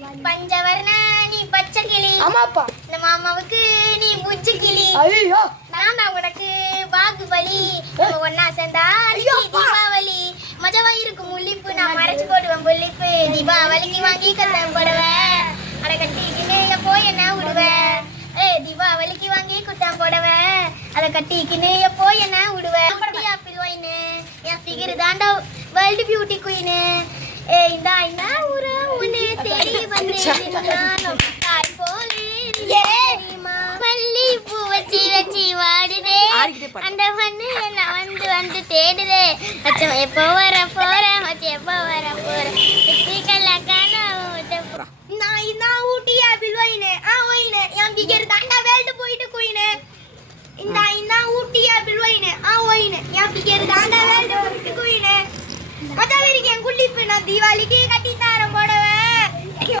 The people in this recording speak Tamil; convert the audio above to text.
பஞ்சவர்ண நீ பச்சை கிளி. ஆமாப்பா. இந்த மாமாவுக்கு நீ புஜ்ஜு கிளி. ஐயோ நான் தான் உனக்கு பாகுபலி. ஒன்னா சேர்ந்தா தீபாவளி. மஜவா இருக்கும் முள்ளிப்பு நான் மறைச்சு போடுவேன் புள்ளிப்பு. தீபாவளிக்கு வாங்கி கட்டம் போடுவேன். அட கட்டிக்கினே எப்போ என்ன விடுவேன். தீபாவளிக்கு வாங்கி குட்டம் போடுவேன். அதை கட்டிக்கினே எப்போ என்ன விடுவேன். ஆப்பிள் ஒயின்னு என் ஃபிகர் தாண்டா வேர்ல்டு பியூட்டி குயின்னு. இந்த ஊரை உன்னை தேடி வந்து தாய் போலே மல்லி பூ வச்சு வச்சு வாடுதே. அந்த பொண்ணு என்ன வந்து வந்து தேடுதே. மச்சம் எப்போ வர போறேன் மச்சம் எப்போ வர போறேன். நான் ஊட்டி ஆப்பிள் ஒயின்னு ஒயின்னு என் ஃபிகர் தாண்டா வேர்ல்டு போயிட்டு குயின்னு. இந்த ஊட்டி ஆப்பிள் ஒயின்னு ஒயின்னு என் ஃபிகர் தாண்டா வேர்ல்டு போயிட்டு குயின்னு. மச்சான் இருக்கேன் குள்ளிப்பு நான் தீபாவளிக்கு